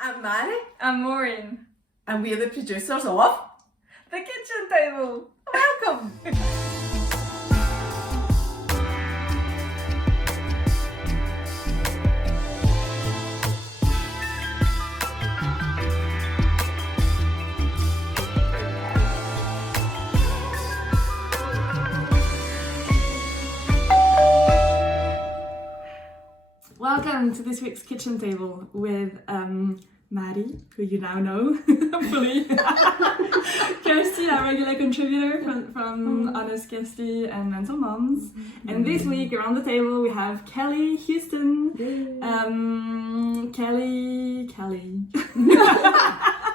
I'm Mhairi. I'm Maureen. And we're the producers of The Kitchen Table. Welcome! Welcome to this week's Kitchen Table with Mhairi, who you now know, hopefully. Kirsty, our regular contributor from HonestKirsty and MentalMoms. And this week around the table we have Kelly Houston. Kelly.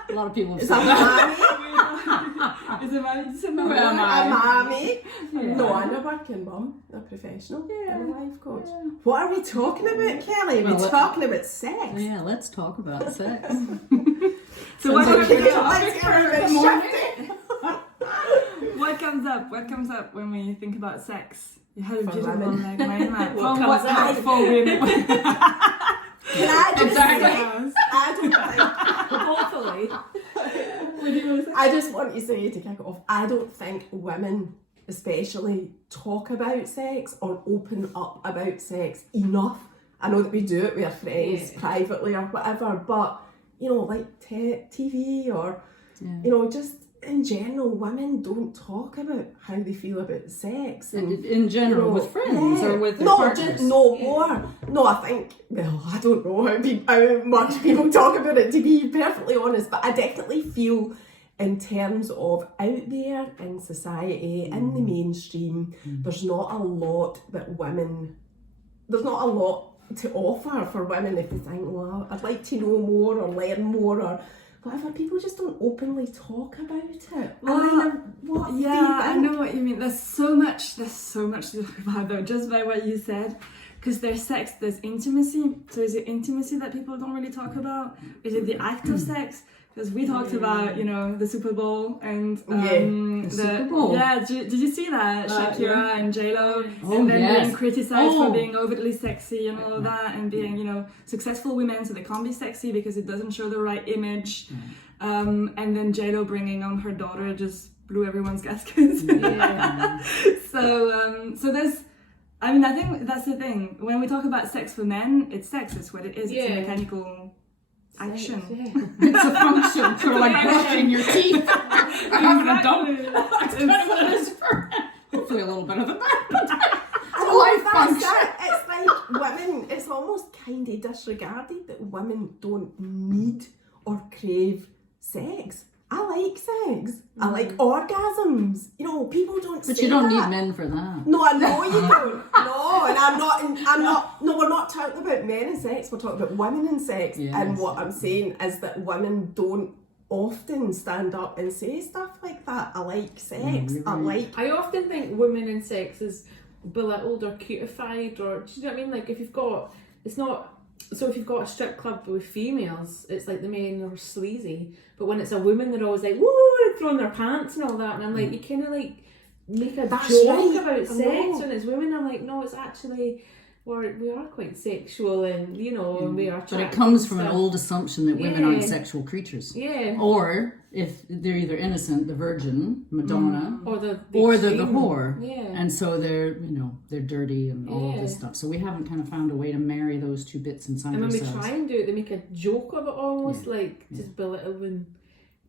A lot of people have Is said that that. Is it Mhairi? Is it Who Mhairi? am I? I'm Mammy. Yeah. No, I'm a working mum, a professional, Yeah. and a life coach. Yeah. What are we talking about, Kelly? Well, We're talking about sex. Yeah, let's talk about sex. So what Okay, comes up? let's get rid of it. What comes up when we think about sex? You had a For beautiful women. like mind map. What From comes what up? for women? Can I just Exactly. say, I don't think, Hopefully. I just want to say to kick it off, I don't think women especially talk about sex or open up about sex enough. I know that we do it with our friends privately or whatever, but you know, like TV or you know, just in general, women don't talk about how they feel about sex. And, In general, you know, with friends or with their no, partners. just no more. No, I think. Well, I don't know how much people talk about it, to be perfectly honest. But I definitely feel, in terms of out there in society, in the mainstream, there's not a lot that women. There's not a lot to offer for women if they think, well, I'd like to know more or learn more or whatever. People just don't openly talk about it. Well, What do you yeah, I think? know what you mean. There's so much to talk about though, just by what you said. Because there's sex, there's intimacy. So is it intimacy that people don't really talk about? Is it the act of sex? Because we talked about, you know, the Super Bowl and The Super Bowl. Yeah, did you see that? Shakira and J-Lo, Oh, and then yes. being criticized for Oh. being overtly sexy and all of that, and being, you know, successful women, so they can't be sexy because it doesn't show the right image. And then J-Lo bringing on her daughter just blew everyone's gaskets. Yeah. So there's, I mean, I think that's the thing. When we talk about sex for men, it's sex. It's what it is. It's a mechanical action. It's a function. Sort of like brushing your teeth. Having a dump. That's kind of what it is for men. Hopefully a little bit of that. I know, that's it. It's like women, it's almost kind of disregarded that women don't need or crave sex. I like sex. I like orgasms. You know, people don't say But you don't that. need men for that. No, I know you don't. No, and no, we're not talking about men and sex, we're talking about women and sex. Yes. And what I'm saying is that women don't often stand up and say stuff like that. I like sex. you're I right. like. I often think women in sex is belittled or cutified, or do you know what I mean? Like if you've got, it's not. So if you've got a strip club with females, it's like the men are sleazy, but when it's a woman, they're always like woo, throwing their pants and all that, and I'm like, you kind of like make a That's joke right, about I sex know. when it's women. I'm like, no, it's actually we are quite sexual, and you know, and we are. But it attractive comes and from an stuff. old assumption that women aren't Yeah. sexual creatures. Yeah. Or if they're either innocent, the Virgin, Madonna, Or the or they're the extreme. whore. Yeah. And so they're, you know, they're dirty and all of this Yeah. stuff. So we haven't kind of found a way to marry those two bits inside And when we ourselves. try and do it, they make a joke of it almost, like just belittling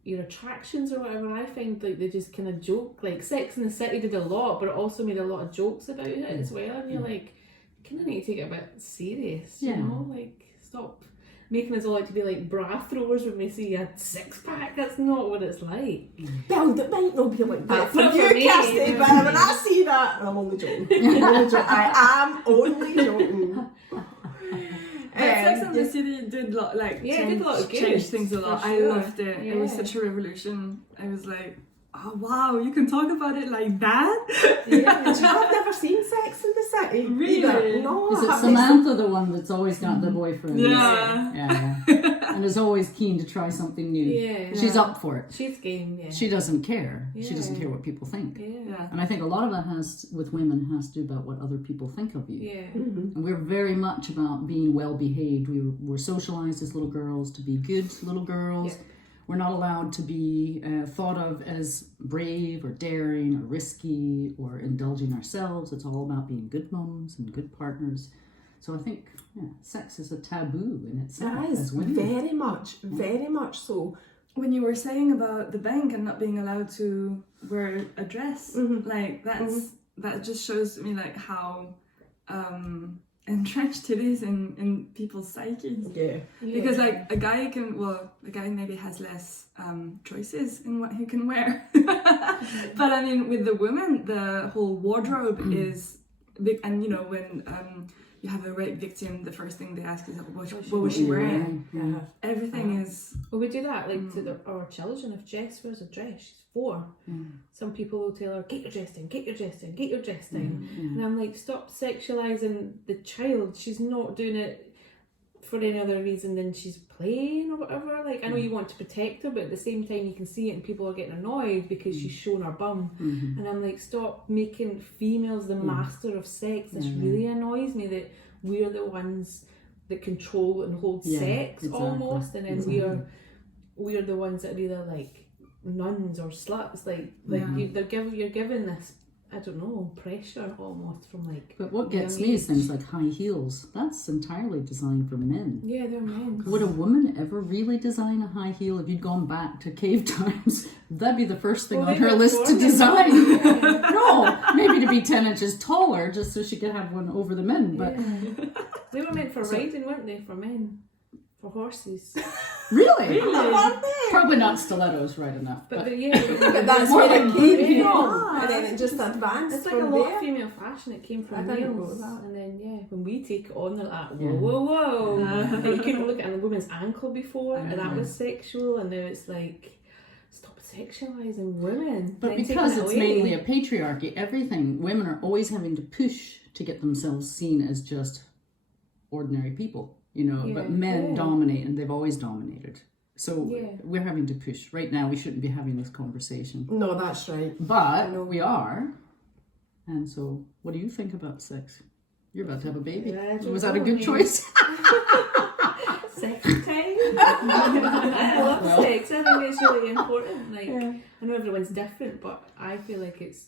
your attractions or whatever. I find like they just kind of joke. Like Sex and the City did a lot, but it also made a lot of jokes about it as well. And you're like, you kind of need to take it a bit serious, you know? Like, stop making us all like to be like bra throwers when we see a six pack. That's not what it's like. Well, that might not be like that for Not you, for me. Kirsty, but when I see that, I'm only joking. I am only joking. But Sex and the City did it did a lot of good, change things a lot. for I sure. loved it. It was Yeah. such a revolution. I was like, oh wow, you can talk about it like that? I've never seen Sex in the City. Really? Either. No, Is I it haven't. Samantha the one that's always got the boyfriend? Yeah. Yeah. And is always keen to try something new. Yeah. She's up for it. She's game, yeah. She doesn't care. She Yeah. doesn't care what people think. Yeah. And I think a lot of that with women has to do about what other people think of you. Yeah. And we're very much about being well behaved. We were socialized as little girls to be good little girls. Yeah. We're not allowed to be thought of as brave or daring or risky or indulging ourselves. It's all about being good mums and good partners. So I think sex is a taboo in itself. It is, as women. very much so. When you were saying about the bank and not being allowed to wear a dress, like that just shows me like how entrenched it is in people's psyches. Yeah. Because like a guy maybe has less choices in what he can wear. But I mean, with the women, the whole wardrobe is big. And you know, when you have a rape victim, the first thing they ask is, what was she wearing? Yeah. Everything is... Well, we do that like to our children. If Jess wears a dress, she's 4. Some people will tell her, get your dress down, get your dress down, get your dress down. And I'm like, stop sexualising the child. She's not doing it for any other reason than she's playing or whatever. Like, I know you want to protect her, but at the same time you can see it and people are getting annoyed because she's showing her bum. And I'm like, stop making females the master of sex. This really annoys me that we're the ones that control and hold sex almost, and then we're the ones that are either like nuns or sluts. Like you're given this, I don't know, pressure almost from like. But what gets me is things like high heels. That's entirely designed for men. Yeah, they're men. Would a woman ever really design a high heel? If you'd gone back to cave times, that'd be the first thing on her list to design. No, maybe to be 10 inches taller, just so she could have one over the men. But they were meant for riding, weren't they? For men, for horses. Really? Probably not stilettos, right enough. But But that's that's More where it like came yeah. from, and then it just advanced it's like from a lot there. of female fashion. It came I from didn't know males, that. and then when we take it on, they're like, whoa. Like, you couldn't look at a woman's ankle before, and that was sexual, and now it's like, stop sexualizing women. But Then because taking it it's away. mainly a patriarchy, everything, women are always having to push to get themselves seen as just ordinary people, you know, but men dominate, and they've always dominated. So we're having to push. Right now, we shouldn't be having this conversation. No, that's right. But we are. And so, what do you think about sex? You're about to have a baby. Was that a good choice? Sex time. I love sex. I think it's really important. Like, I know everyone's different, but I feel like it's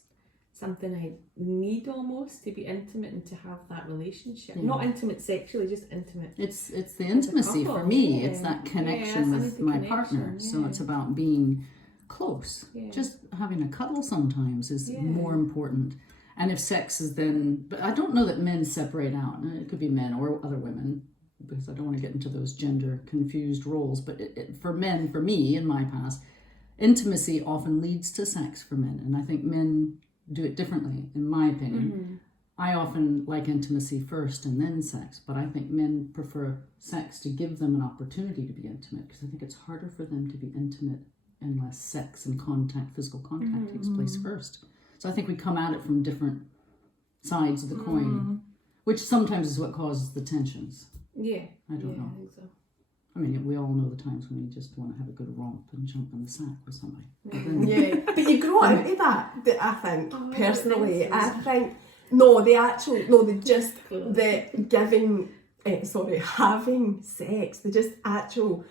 something I need almost to be intimate and to have that relationship. Not intimate sexually, just intimate. It's the intimacy for me. It's that connection with my partner. So it's about being close. Just having a cuddle sometimes is more important. And if sex is then, but I don't know that men separate out. It could be men or other women, because I don't want to get into those gender confused roles. But for men, for me, in my past, intimacy often leads to sex for men. And I think men do it differently, in my opinion. I often like intimacy first and then sex, but I think men prefer sex to give them an opportunity to be intimate, because I think it's harder for them to be intimate unless sex and physical contact takes place first. So I think we come at it from different sides of the coin, which sometimes is what causes the tensions. Yeah. I don't know. I think so. I mean, we all know the times when you just want to have a good romp and jump in the sack with somebody. Yeah, but you grow out of that, I think, personally. I think, having sex, the just actual,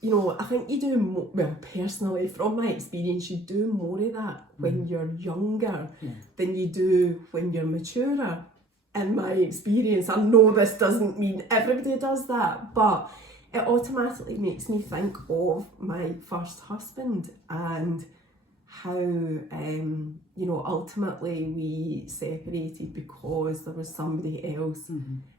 you know, I think you do, personally, from my experience, you do more of that when you're younger than you do when you're maturer. In my experience, I know this doesn't mean everybody does that, but it automatically makes me think of my first husband and how, ultimately we separated because there was somebody else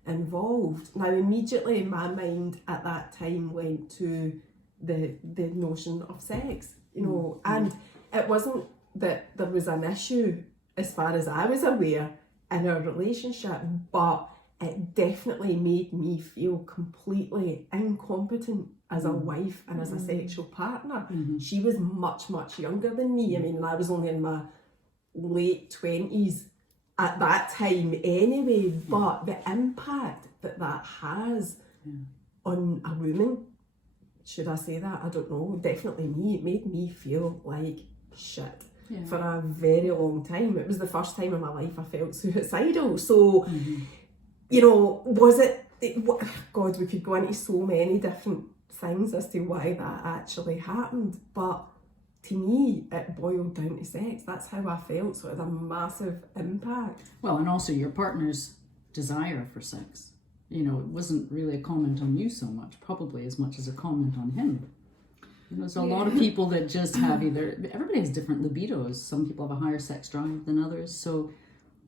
involved. Now, immediately my mind at that time went to the notion of sex, and it wasn't that there was an issue as far as I was aware in our relationship, but it definitely made me feel completely incompetent as a wife and as a sexual partner. She was much, much younger than me. I mean, I was only in my late 20s at that time anyway, but the impact that has on a woman should I say that? I don't know. Definitely me. It made me feel like shit for a very long time. It was the first time in my life I felt suicidal. So, you know, was it, God, we could go into so many different things as to why that actually happened. But to me, it boiled down to sex. That's how I felt. So it had a massive impact. Well, and also your partner's desire for sex. You know, it wasn't really a comment on you so much, probably as much as a comment on him. You know, there's a lot of people that just have everybody has different libidos. Some people have a higher sex drive than others. So,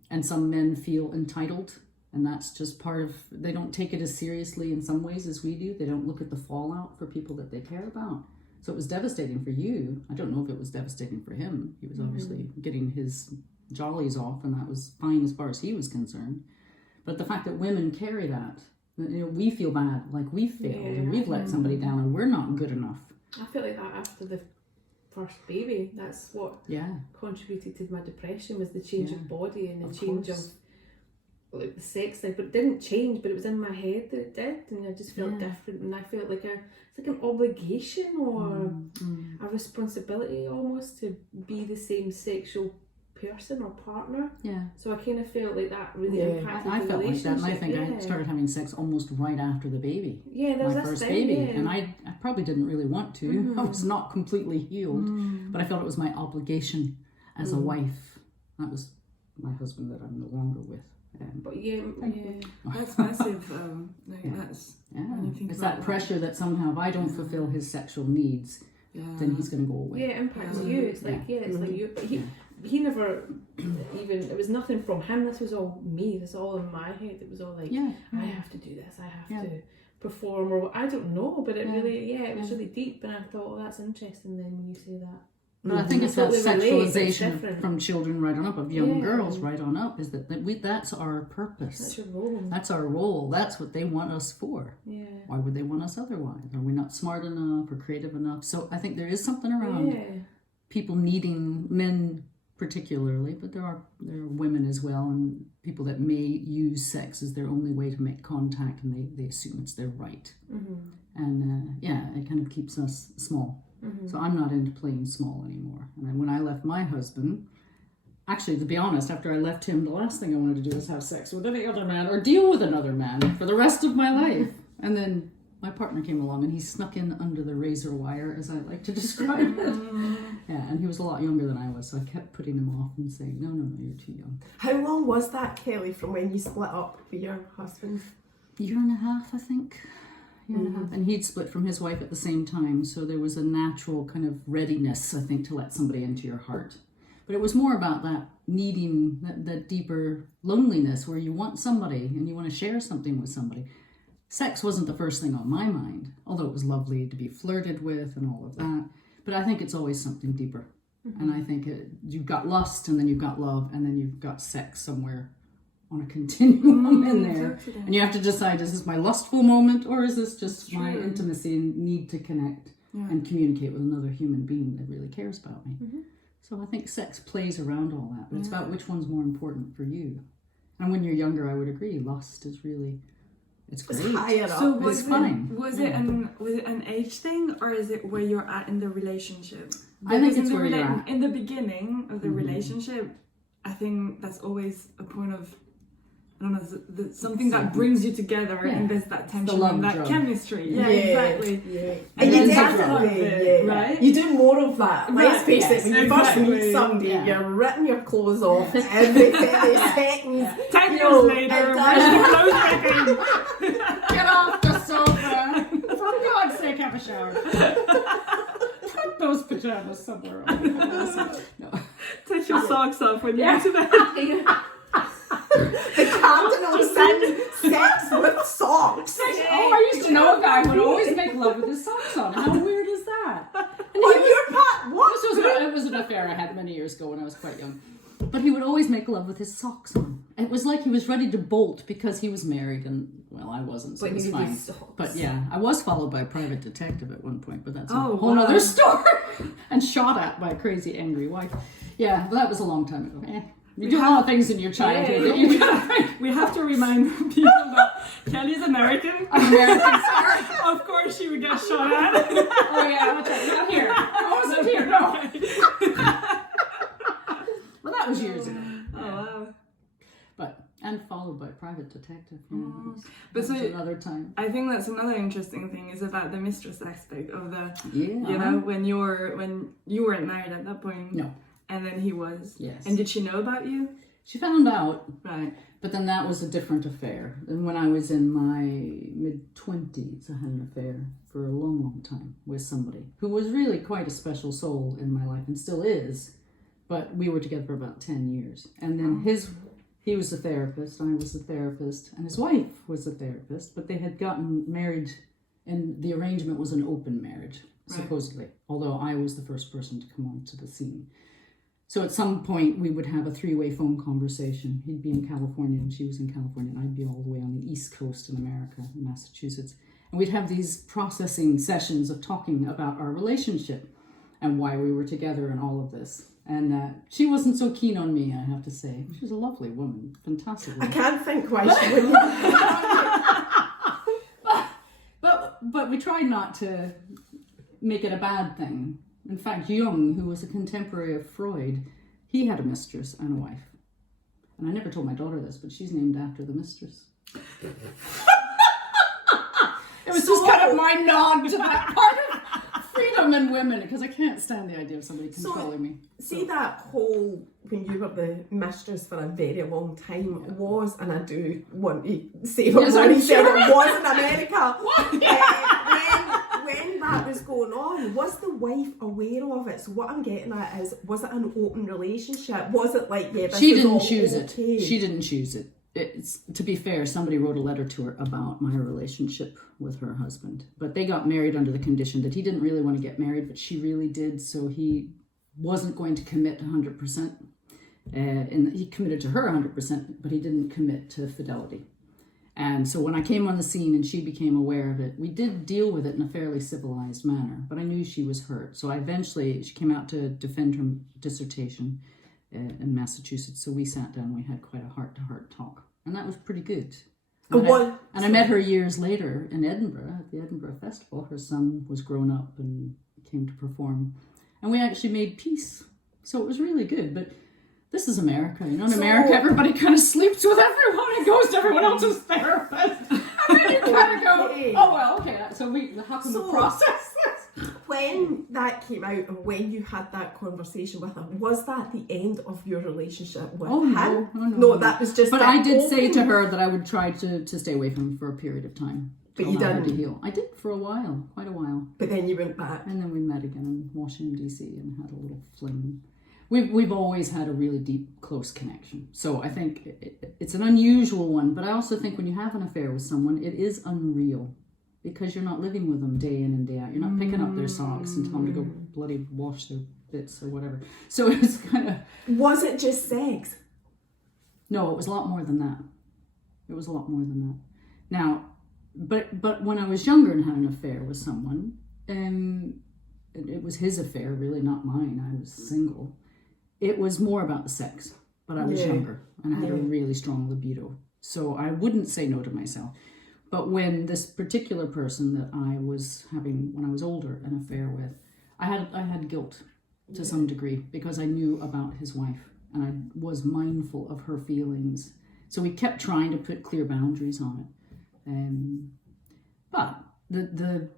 and some men feel entitled, and that's just part of, they don't take it as seriously in some ways as we do. They don't look at the fallout for people that they care about. So it was devastating for you. I don't know if it was devastating for him. He was obviously getting his jollies off, and that was fine as far as he was concerned. But the fact that women carry that, you know, we feel bad, like we failed and we've let somebody down and we're not good enough. I felt like that after the first baby. That's what contributed to my depression, was the change of body and the change of like the sex life. But it didn't change, but it was in my head that it did, and I just felt different, and I felt like it's like an obligation or a responsibility almost to be the same sexual person or partner. So I kind of felt like that really impacted I the felt like that, and I relationship. think I started having sex almost right after the baby. There's my this first thing, baby, and I probably didn't really want to. I was not completely healed, but I felt it was my obligation as a wife. That was my husband that I'm no longer with. But that's massive. That's it's that pressure that somehow if I don't fulfill his sexual needs, then he's going to go away. It impacts you. It's like it's like you. But he never even. It was nothing from him. This was all me. This was all in my head. It was all like I have to do this. I have to perform, or I don't know. But it really, it was really deep. And I thought, oh, that's interesting. Then when you say that. But I think it's that sexualization from children right on up, of young girls right on up, is that that's our purpose. That's your role. That's our role. That's what they want us for. Why would they want us otherwise? Are we not smart enough or creative enough? So I think there is something around people needing, men particularly, but there are women as well, and people that may use sex as their only way to make contact, and they assume it's their right. And it kind of keeps us small. So I'm not into playing small anymore. And when I left my husband, actually, to be honest, after I left him, the last thing I wanted to do was have sex with any other man or deal with another man for the rest of my life. And then my partner came along, and he snuck in under the razor wire, as I like to describe it. And he was a lot younger than I was, so I kept putting him off and saying, no, you're too young. How long was that, Kelly, from when you split up with your husband? Year and a half, I think. And he'd split from his wife at the same time, so there was a natural kind of readiness, I think, to let somebody into your heart. But it was more about that needing, that deeper loneliness where you want somebody and you want to share something with somebody. Sex wasn't the first thing on my mind, although it was lovely to be flirted with and all of that. But I think it's always something deeper. And I think you've got lust, and then you've got love, and then you've got sex somewhere on a continuum in there, and you have to decide, is this my lustful moment, or is this just my intimacy and need to connect and communicate with another human being that really cares about me? So I think sex plays around all that, but it's about which one's more important for you. And when you're younger, I would agree, lust is really, it's great. It's higher up. So it's fine. Was it an age thing, or is it where you're at in the relationship? I think it's where you're at. In the beginning of the relationship, I think that's always a point of, I don't know, something that brings you together, and there's that tension and that chemistry. Exactly. And you definitely, right? You do more of that. Let's face it, when you first meet somebody, you're ripping your clothes off every 30 seconds. 10 years later, where's the clothes making? Get off the sofa! For God's sake, have a shower. Put those pajamas somewhere else. No. Take your socks off when you get to bed. The cardinal sin, sex with socks. I used to know a guy who would always make love with his socks on. How weird is that? It was an affair I had many years ago when I was quite young. But he would always make love with his socks on. It was like he was ready to bolt because he was married, and well, I wasn't, so it was fine. But yeah, I was followed by a private detective at one point, but that's a whole other story. And shot at by a crazy, angry wife. Yeah, but that was a long time ago. You do a lot of things in your childhood that you we have to remind people that Kelly's American. I'm American, sorry. Of course. Or she would get shot at. Oh yeah, watch out, not here. I wasn't here, no. Well, that was years ago. Oh wow. And followed by private detective. Yeah, But so another time. I think that's another interesting thing is about the mistress aspect of the, Yeah. you know, when you weren't married at that point. No. And then he was. Yes. And did she know about you? She found out. Right. But then that was a different affair. And when I was in my mid-20s, I had an affair for a long, long time with somebody who was really quite a special soul in my life and still is. But we were together for about 10 years. And then he was a therapist, I was a therapist, and his wife was a therapist, but they had gotten married, and the arrangement was an open marriage, supposedly, although I was the first person to come onto the scene. So at some point, we would have a 3-way phone conversation. He'd be in California, and she was in California, and I'd be all the way on the East Coast in America, in Massachusetts. And we'd have these processing sessions of talking about our relationship and why we were together and all of this. And she wasn't so keen on me, I have to say. She was a lovely woman, fantastic woman. I can't think why she wouldn't. but we tried not to make it a bad thing. In fact, Jung, who was a contemporary of Freud, he had a mistress and a wife. And I never told my daughter this, but she's named after the mistress. It was just kind of my nod to that part of freedom in women, because I can't stand the idea of somebody controlling me. See that whole, when you were the mistress for a very long time, was, and I do want to say what Maureen said, it was in America. When that was going on, was the wife aware of it? So what I'm getting at is, was it an open relationship? Was it like, yeah, this she is didn't all choose okay? it. She didn't choose it. It's, to be fair, somebody wrote a letter to her about my relationship with her husband. But they got married under the condition that he didn't really want to get married, but she really did. So he wasn't going to commit 100%. And he committed to her 100%, but he didn't commit to fidelity. And so when I came on the scene and she became aware of it, we did deal with it in a fairly civilized manner. But I knew she was hurt. So she came out to defend her dissertation in Massachusetts. So we sat down, we had quite a heart-to-heart talk. And that was pretty good. And I met her years later in Edinburgh, at the Edinburgh Festival. Her son was grown up and came to perform. And we actually made peace. So it was really good. But this is America. You know, in America, everybody kind of sleeps with everyone and goes to everyone else's therapist. And then you kind of go, oh, well, okay. So how can we process this? When that came out and when you had that conversation with him, was that the end of your relationship with him? No, that was just. But I did say to her that I would try to stay away from him for a period of time. But you didn't. To heal. I did for a while, quite a while. But then you went back. And then we met again in Washington, D.C. and had a little fling. We've always had a really deep, close connection. So I think it's an unusual one, but I also think when you have an affair with someone, it is unreal because you're not living with them day in and day out. You're not picking up their socks and telling them to go bloody wash their bits or whatever. So it was kind of... Was it just sex? No, it was a lot more than that. It was a lot more than that. Now, but when I was younger and had an affair with someone, it was his affair, really, not mine. I was single. It was more about the sex, but I was younger and I had a really strong libido. So I wouldn't say no to myself. But when this particular person that I was having when I was older an affair with, I had guilt to some degree because I knew about his wife and I was mindful of her feelings. So we kept trying to put clear boundaries on it. But the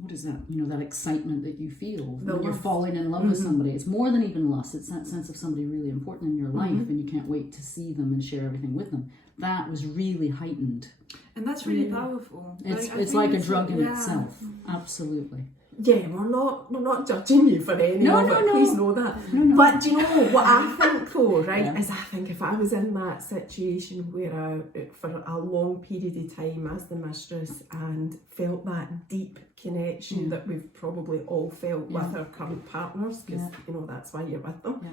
what is that? You know, that excitement that you feel when you're falling in love with somebody. It's more than even lust. It's that sense of somebody really important in your life and you can't wait to see them and share everything with them. That was really heightened. And that's really powerful. It's like a drug in itself. Absolutely. Yeah, we're not judging you for any of it. Please know that. No. But do you know what I think though, right? Is I think if I was in that situation where for a long period of time as the mistress and felt that deep connection that we've probably all felt with our current partners, because you know that's why you're with them. Yeah.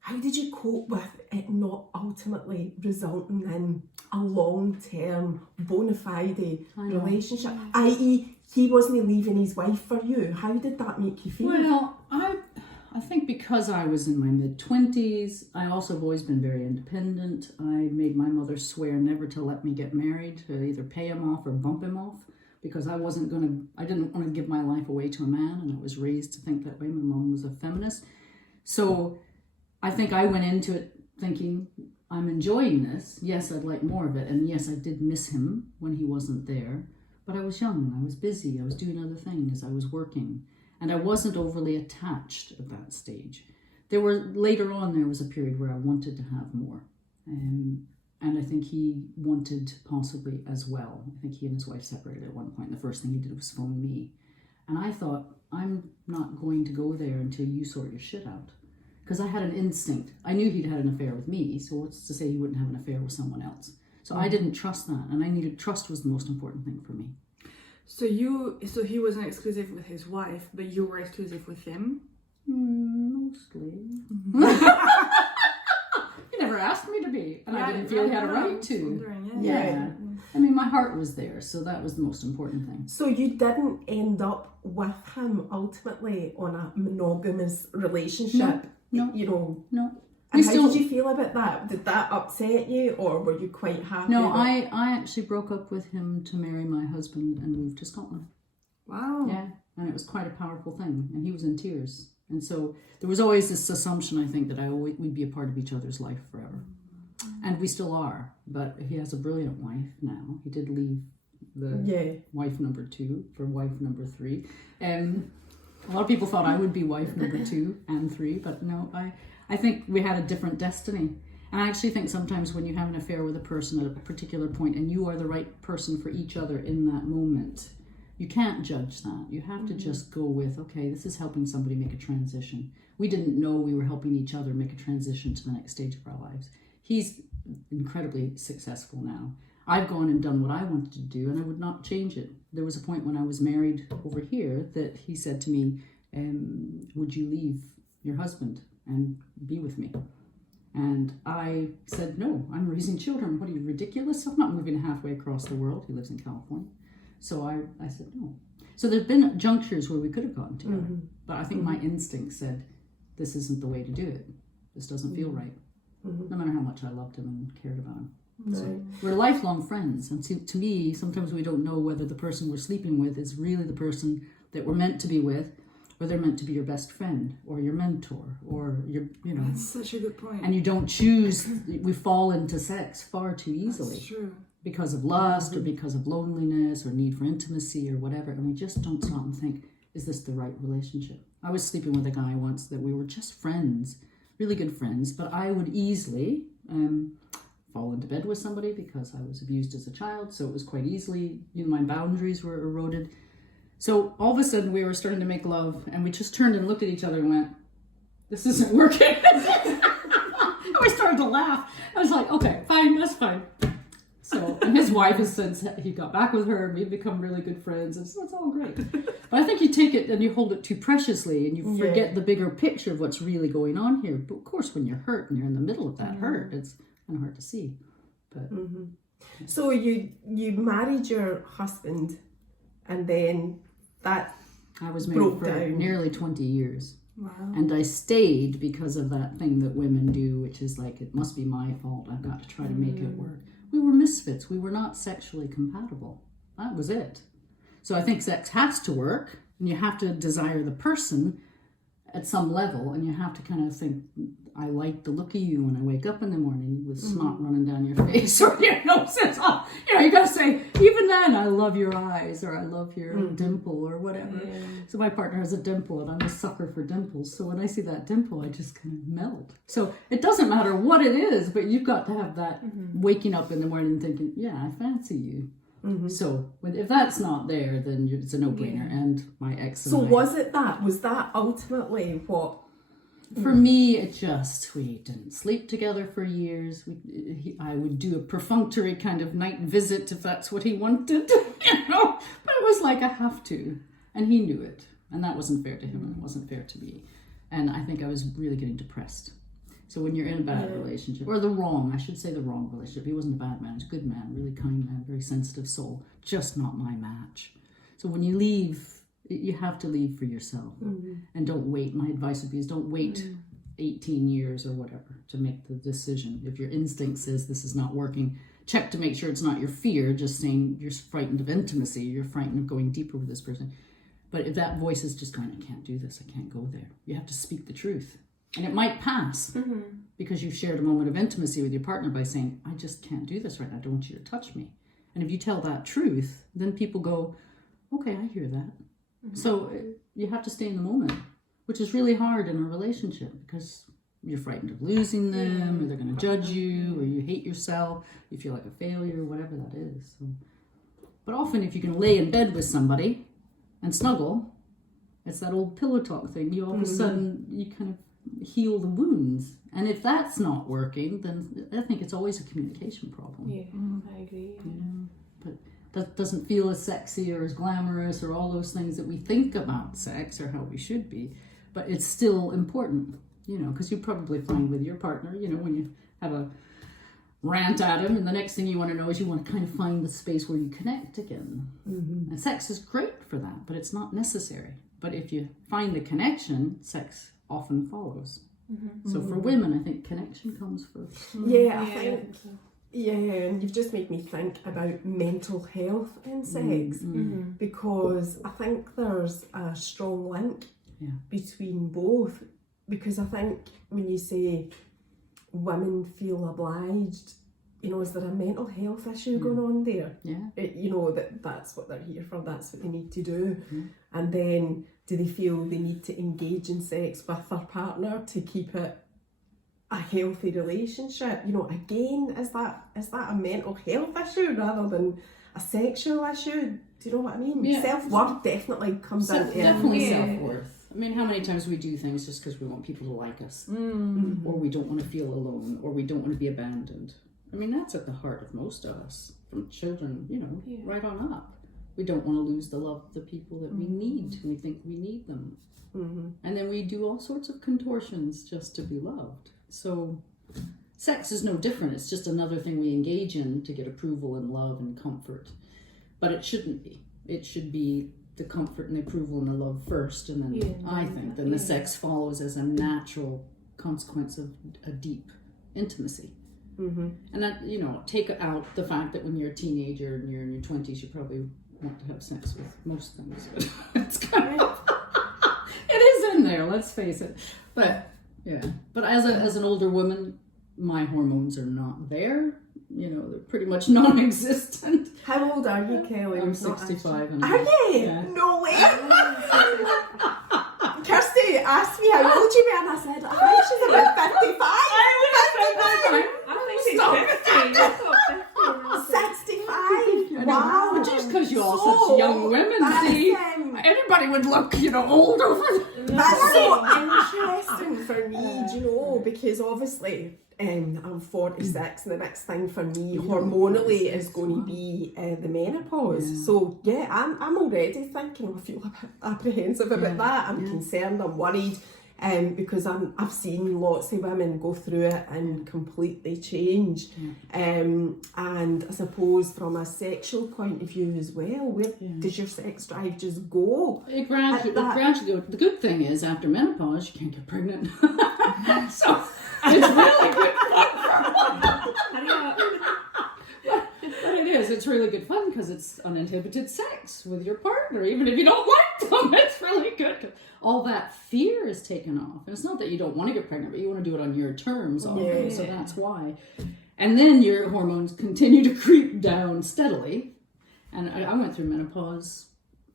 How did you cope with it not ultimately resulting in a long-term, bona fide relationship? I.e., he wasn't leaving his wife for you. How did that make you feel? Well, I think because I was in my mid-20s, I also have always been very independent. I made my mother swear never to let me get married, to either pay him off or bump him off, because I didn't want to give my life away to a man, and I was raised to think that way. My mom was a feminist. So I think I went into it thinking, I'm enjoying this. Yes, I'd like more of it. And yes, I did miss him when he wasn't there. But I was young, I was busy, I was doing other things, I was working. And I wasn't overly attached at that stage. Later on, there was a period where I wanted to have more. And I think he wanted possibly as well. I think he and his wife separated at one point. And the first thing he did was phone me. And I thought, I'm not going to go there until you sort your shit out. Because I had an instinct. I knew he'd had an affair with me, so what's to say he wouldn't have an affair with someone else? So I didn't trust that, and trust was the most important thing for me. So he wasn't exclusive with his wife, but you were exclusive with him? Mostly. He never asked me to be, and I didn't feel he had a right to. Yeah. I mean, my heart was there, so that was the most important thing. So you didn't end up with him ultimately on a monogamous relationship? No. You know? No. And how did you feel about that? Did that upset you, or were you quite happy? No, I actually broke up with him to marry my husband and move to Scotland. Wow. Yeah, and it was quite a powerful thing, and he was in tears. And so there was always this assumption, I think, that we'd be a part of each other's life forever. And we still are, but he has a brilliant wife now. He did leave the wife number 2 for wife number 3. A lot of people thought I would be wife number 2 and 3, but no, I think we had a different destiny. And I actually think sometimes when you have an affair with a person at a particular point and you are the right person for each other in that moment, you can't judge that. You have to just go with, okay, this is helping somebody make a transition. We didn't know we were helping each other make a transition to the next stage of our lives. He's incredibly successful now. I've gone and done what I wanted to do, and I would not change it. There was a point when I was married over here that he said to me, would you leave your husband and be with me? And I said, no, I'm raising children. What are you, ridiculous? I'm not moving halfway across the world. He lives in California. So I said, no. So there's been junctures where we could have gotten together. But I think my instinct said, this isn't the way to do it. This doesn't feel right. No matter how much I loved him and cared about him. So we're lifelong friends. And to me, sometimes we don't know whether the person we're sleeping with is really the person that we're meant to be with, or they're meant to be your best friend or your mentor or your, That's such a good point. And you don't choose, we fall into sex far too easily. That's true. Because of lust or because of loneliness or need for intimacy or whatever. And we just don't stop and think, is this the right relationship? I was sleeping with a guy once that we were just friends, really good friends, but I would easily fall into bed with somebody because I was abused as a child. So it was quite easily, my boundaries were eroded. So all of a sudden we were starting to make love and we just turned and looked at each other and went, this isn't working. And we started to laugh. I was like, okay, fine, that's fine. So, and his wife has since, he got back with her and we've become really good friends. And so it's all great. But I think you take it and you hold it too preciously and you forget the bigger picture of what's really going on here. But of course, when you're hurt and you're in the middle of that hurt, it's kind of hard to see. But So you married your husband and then that I was married for down. Nearly 20 years. Wow. And I stayed because of that thing that women do, which is like, it must be my fault. I've got to try to make it work. We were misfits. We were not sexually compatible. That was it. So I think sex has to work, and you have to desire the person at some level, and you have to kind of think, I like the look of you when I wake up in the morning with snot running down your face or your nose is off. You got to say, even then, I love your eyes or I love your dimple or whatever. Yeah. So my partner has a dimple and I'm a sucker for dimples. So when I see that dimple, I just kind of melt. So it doesn't matter what it is, but you've got to have that waking up in the morning and thinking, yeah, I fancy you. So if that's not there, then it's a no-brainer. And my ex and was that ultimately what? For me, we didn't sleep together for years. I would do a perfunctory kind of night visit if that's what he wanted, But it was like I have to, and he knew it, and that wasn't fair to him, and it wasn't fair to me. And I think I was really getting depressed. So when you're in a bad relationship, or the wrong relationship, he wasn't a bad man, he was a good man, really kind man, very sensitive soul, just not my match. So when you leave, you have to leave for yourself and don't wait. My advice would be is don't wait 18 years or whatever to make the decision. If your instinct says this is not working, check to make sure it's not your fear, just saying you're frightened of intimacy, you're frightened of going deeper with this person. But if that voice is just going, I can't do this, I can't go there, you have to speak the truth. And it might pass because you've shared a moment of intimacy with your partner by saying, I just can't do this right now, I don't want you to touch me. And if you tell that truth, then people go, okay, I hear that. So you have to stay in the moment, which is really hard in a relationship because you're frightened of losing them, or they're going to judge you, or you hate yourself, you feel like a failure, whatever that is. So, but often if you can lay in bed with somebody and snuggle, it's that old pillow talk thing. You all of a sudden, you kind of heal the wounds. And if that's not working, then I think it's always a communication problem. Yeah, I agree. But that doesn't feel as sexy or as glamorous or all those things that we think about sex or how we should be. But it's still important, because you probably find with your partner, when you have a rant at him, and the next thing you want to know is you want to kind of find the space where you connect again. And sex is great for that, but it's not necessary. But if you find the connection, sex often follows. So for women, I think connection comes first. Yeah, I think. Yeah, and you've just made me think about mental health in sex because I think there's a strong link between both. Because I think when you say women feel obliged, is there a mental health issue going on there? Yeah. That's what they're here for, that's what they need to do. And then do they feel they need to engage in sex with their partner to keep it a healthy relationship? Again, is that a mental health issue rather than a sexual issue? Do you know what I mean? Yeah. Self-worth definitely comes into it. Definitely self-worth. I mean, how many times we do things just because we want people to like us, or we don't want to feel alone, or we don't want to be abandoned. I mean, that's at the heart of most of us, from children, right on up. We don't want to lose the love of the people that we need. We think we need them. And then we do all sorts of contortions just to be loved. So sex is no different. It's just another thing we engage in to get approval and love and comfort. But it shouldn't be. It should be the comfort and the approval and the love first, and then then the sex follows as a natural consequence of a deep intimacy. And that, take out the fact that when you're a teenager and you're in your 20s, you probably want to have sex with most things. It's kind of, it is in there, let's face it. But as an older woman, my hormones are not there. They're pretty much non-existent. How old are you, Kelly? I'm 65. And are you? Yeah. No way! Kirsty asked me how old you were, and I said, I think she's about 55. 65. Wow. But just because you're all such young women, see, anybody would look, old over there. That's so interesting for me, because obviously I'm 46, and the next thing for me hormonally is going to be the menopause. So I'm already thinking, I feel a bit apprehensive about that. I'm concerned, I'm worried, because I've seen lots of women go through it and completely change. And I suppose from a sexual point of view as well, where does your sex drive just go? It gradually goes. The good thing is, after menopause, you can't get pregnant. So it's really good fun. But it is. It's really good fun because it's uninhibited sex with your partner, even if you don't like them. It's really good. All that fear is taken off. And it's not that you don't want to get pregnant, but you want to do it on your terms. Often, so that's why. And then your hormones continue to creep down steadily. And I went through menopause,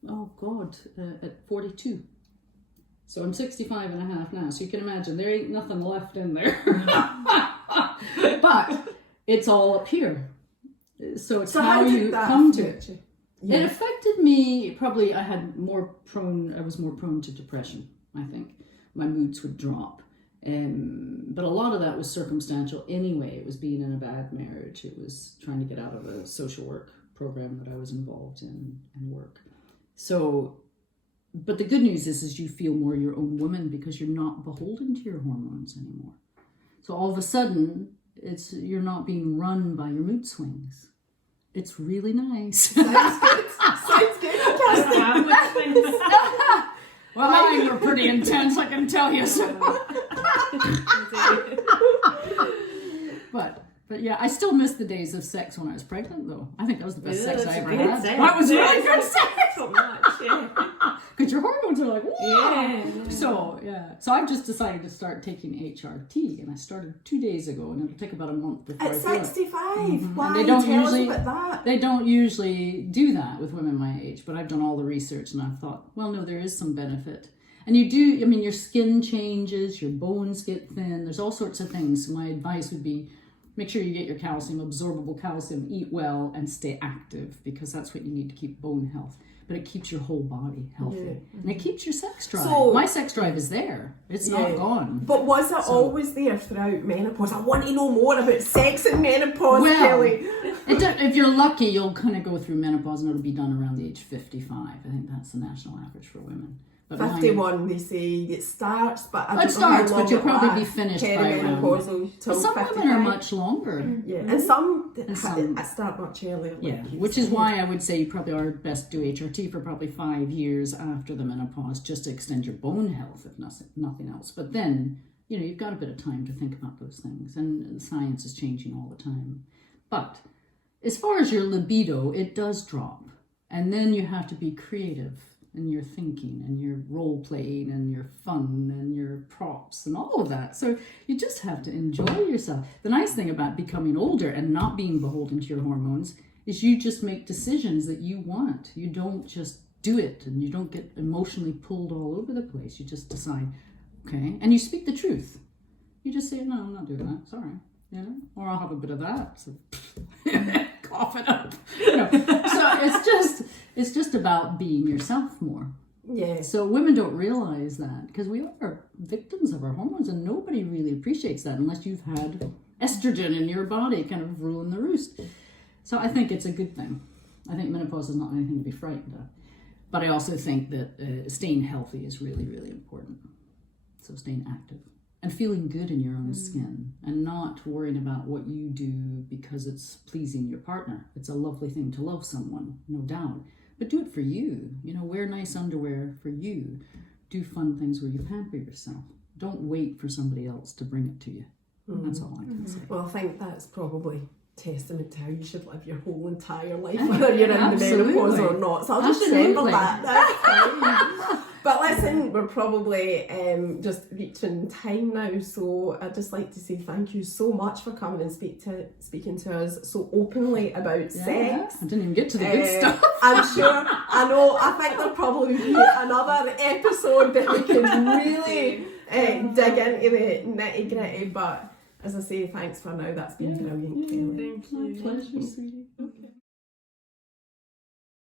at 42. So I'm 65 and a half now. So you can imagine there ain't nothing left in there. But it's all up here. So it's how you come to it. Yeah. It affected me, probably I was more prone to depression, I think. My moods would drop. But a lot of that was circumstantial anyway. It was being in a bad marriage. It was trying to get out of a social work program that I was involved in and work. So, but the good news is you feel more your own woman because you're not beholden to your hormones anymore. So all of a sudden, you're not being run by your mood swings. It's really nice. Sounds good. Sounds good. Well, mine were pretty intense, I can tell you. So. But Yeah, I still miss the days of sex when I was pregnant, though. I think that was the best sex I ever good had. sex. That was really good sex. So much, yeah. Because your hormones are like, whoa! Yeah. So I've just decided to start taking HRT, and I started 2 days ago, and it'll take about a month before At I feel it. 65. Why? And they don't Tell usually- us about that. They don't usually do that with women my age, but I've done all the research, and I've thought, well, no, there is some benefit. And you do, I mean, your skin changes, your bones get thin, there's all sorts of things. So my advice would be, make sure you get your calcium, absorbable calcium, eat well, and stay active, because that's what you need to keep bone health. But it keeps your whole body healthy. And it keeps your sex drive. So- My sex drive is there. It's not gone. But was it always there throughout menopause? I want to know more about sex and menopause, Kelly. If you're lucky, you'll kind of go through menopause, and it'll be done around the age 55. I think that's the national average for women. But 51, they say it starts, but I don't It know how starts, long but you'll it probably be lasts. finished by around. Perimenopausal till Some 55. women are much longer. Yeah, and some some- start much earlier. like Yeah, you which is said. why I would say you probably are best to do HRT for probably 5 years after the menopause, just to extend your bone health, if nothing else. But then, you've got a bit of time to think about those things, and the science is changing all the time. But as far as your libido, it does drop. And then you have to be creative in your thinking and your role playing and your fun and your props and all of that. So you just have to enjoy yourself. The nice thing about becoming older and not being beholden to your hormones is you just make decisions that you want. You don't just do it, and you don't get emotionally pulled all over the place. You just decide, okay, and you speak the truth. You just say, no, I'm not doing that, sorry. Or I'll have a bit of that. So cough it up. So it's just about being yourself more. Yeah. So women don't realize that, because we are victims of our hormones, and nobody really appreciates that unless you've had estrogen in your body kind of ruling the roost. So I think it's a good thing. I think menopause is not anything to be frightened of. But I also think that staying healthy is really, really important. So staying active and feeling good in your own skin, and not worrying about what you do because it's pleasing your partner. It's a lovely thing to love someone, no doubt. But do it for you. Wear nice underwear for you. Do fun things where you pamper yourself. Don't wait for somebody else to bring it to you. That's all I can say. Well, I think that's probably testament to how you should live your whole entire life, whether you're in the menopause or not. So I'll just remember that. That's fine. But listen, we're probably just reaching time now, so I'd just like to say thank you so much for coming and speaking to us so openly about sex. I didn't even get to the good stuff. I'm sure, I think there'll probably be another episode that we can really dig into the nitty gritty, but as I say, thanks for now. That's been brilliant, Kelly. Thank you. My pleasure, sweetie.